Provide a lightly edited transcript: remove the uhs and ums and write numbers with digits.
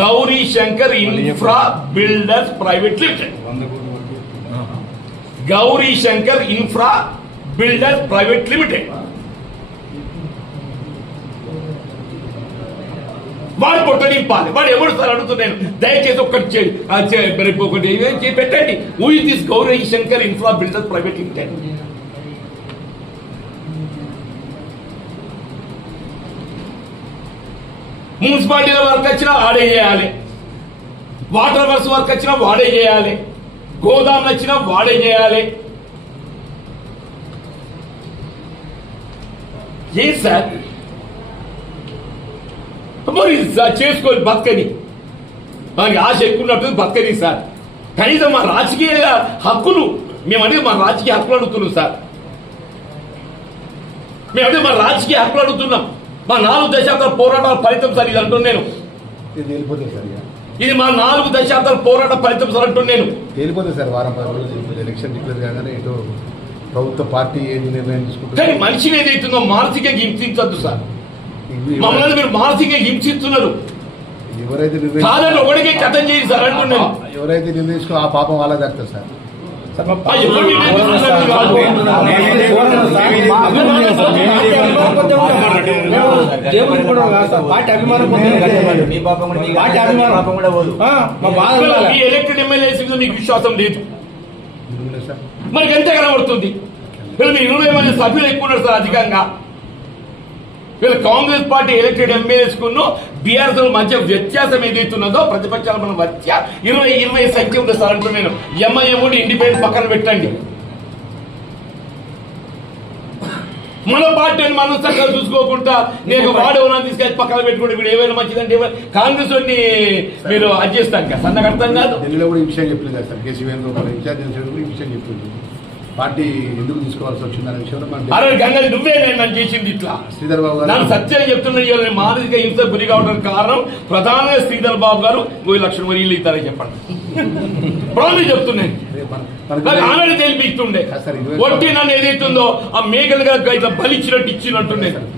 Gauri Shankar infra builders private limited. Gauri Shankar infra builders private limited. వాడు పొట్ట నింపాలి. వాడు ఎవరు సార్ అడుగుతున్నాను, దయచేసి ఒకటి పెట్టండి. Who is this Gauri Shankar infra builders private limited? మున్సిపాలిటీలో వర్క్ వచ్చినా వాడే చేయాలి, వాటర్ వర్క్స్ వర్క్ వచ్చినా వాడే చేయాలి, గోదాం వచ్చినా వాడే చేయాలి. ఏ సార్ మరి చేసుకోవాలి, బతకని మనకి ఆశ ఎక్కున్నట్టు బతకని సార్. కనీసం మా రాజకీయ హక్కులు మేమనేది మా రాజకీయ హక్కులు అడుగుతున్నాం సార్. మేమనేది మా రాజకీయ హక్కులు అడుగుతున్నాం. మా 4 దశాబ్దాల పోరాటాల ఫలితం సార్ ఇది అంటున్నాను. ఇది మా 4 దశాబ్దాల పోరాట ఫలితం సార్ అంటున్నాను. తేలిపోతుంది సార్, వారం 10 రోజులు ఎలక్షన్ డిక్లేర్ కాగానే ఇటు ప్రభుత్వ పార్టీ ఏది నిర్ణయం తీసుకుంటుంది. కానీ మనిషిని ఏదైతుందో మానసికంగా హింసించద్దు సార్. మమ్మల్ని మీరు మానసికంగా హింసిస్తున్నారు. ఎవరైతే కాదని ఒకటికే కథం చేయండి సార్ అంటున్నాను. ఎవరైతే నిర్ణయించుకుని ఆ పాపం వాళ్ళ దక్కుతుంది సార్. ఎలక్టెడ్ ఎమ్మెల్యేస్ నీకు విశ్వాసం లేదు, మనకి ఎంత కనబడుతుంది? వీళ్ళు మీ 20 మంది సభ్యులు ఎక్కువ ఉన్నారు సార్ అధికంగా. వీళ్ళు కాంగ్రెస్ పార్టీ ఎలక్టెడ్ ఎమ్మెల్యేస్ కును బీఆర్ఎస్ మధ్య వ్యత్యాసం ఏదైతున్నదో ప్రతిపక్షాల మన మధ్య 20 సంఖ్య ఉంది సార్ అంటున్నాను. ఎంఐఎం ఇండిపెండెంట్ పక్కన పెట్టండి. మన పార్టీని మనం చక్కగా చూసుకోకుండా నేను వాడేవన్నా తీసుకెళ్ళి పక్కన పెట్టుకుంటే వీడు ఏమైనా మంచిదంటే కాంగ్రెస్ మీరు అది చేస్తాను కదా సన్నగా అర్థం కాదు. ఢిల్లీలో కూడా ఈ విషయం చెప్పింది సార్. కేసీ వేణుగోపాల్ ఇన్ఛార్జ్ ఈ విషయం చెప్పింది. పార్టీ ఎందుకు తీసుకోవాల్సి వచ్చిందనే విషయంలో గంగ నువ్వే నన్ను చేసింది ఇట్లా. శ్రీధర్ బాబు గారు నన్ను సత్యం చెప్తున్నా మానసిక హింస గురి కావడానికి కారణం ప్రధానంగా శ్రీధర్ బాబు గారు 2 లక్షల మరి ఇల్లు ఇస్తారని చెప్పండి. ప్రాబ్లం చెప్తున్నాను. ఆమె తెలిపిస్తుండే ఒట్టి నన్ను ఏదైతుందో ఆ మేకలుగా ఇట్లా బలిచ్చినట్టు ఇచ్చినట్టుండే.